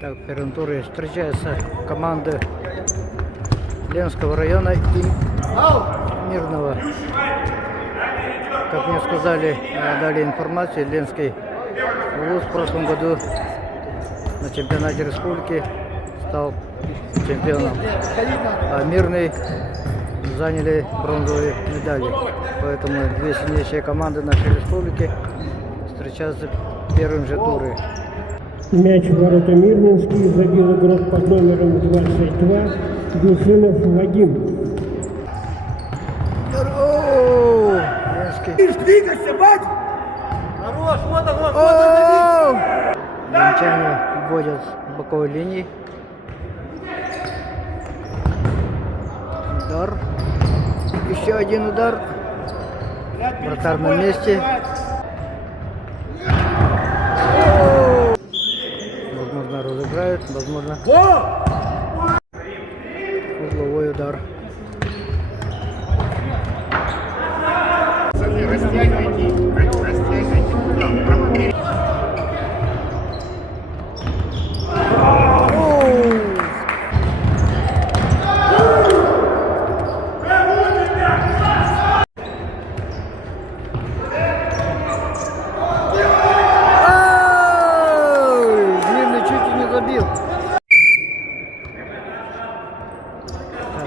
Так, в первом туре встречаются команды Ленского района и Мирного. Как мне сказали, дали информацию, Ленский ВУЗ в прошлом году на чемпионате республики стал чемпионом, а Мирный заняли бронзовые медали. Поэтому две сильнейшие команды нашей республики встречаются в первом же туре. Мяч в ворота Мирнинский забил игрок под номером 22 Душинов Вадим. Двигайся, мать! Хорош, вот он! Дончане вводят с боковой линии. Удар. Еще один удар. Вратарь на месте. Возможно, разыграют, возможно. Угловой удар.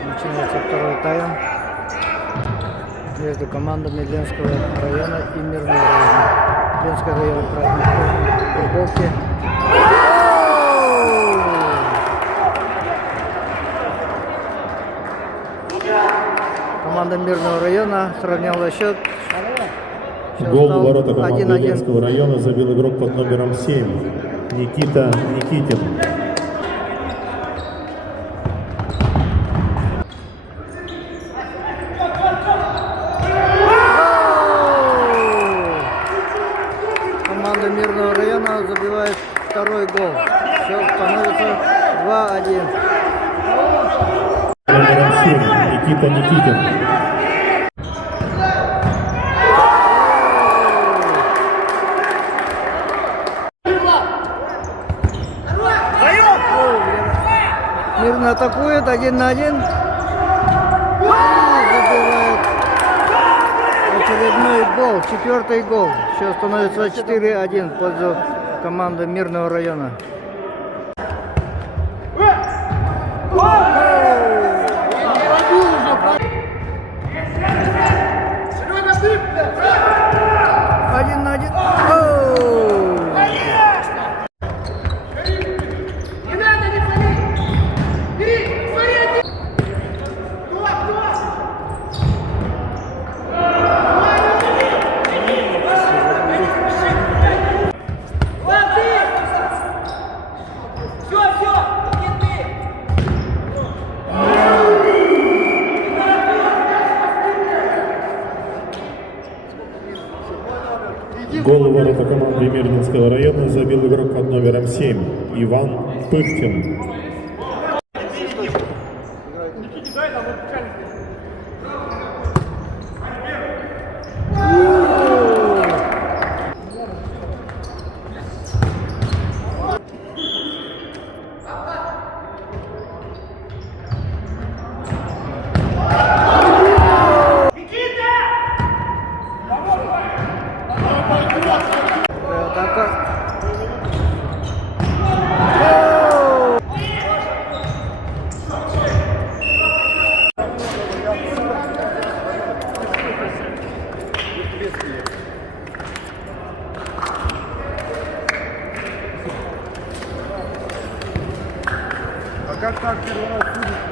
Начинается второй тайм между командами Ленского района и Мирного района. Ленский район в футболке. Команда Мирного района сравняла счет. Гол в ворота команды Ленского района забил игрок под номером 7 Никита Никитин. Команда Мирного района забивает второй гол. Счет становится 2-1. Номером 7 Никита Никитин. Мирно атакует 1 на 1. Забивает очередной гол, четвертый гол. Счет становится 4-1 в пользу команды Мирного района. Один на один. Гол в ворота команды Мирнинского района забил игрок под номером 7 Иван Пыхтин. А как так первый раз будет?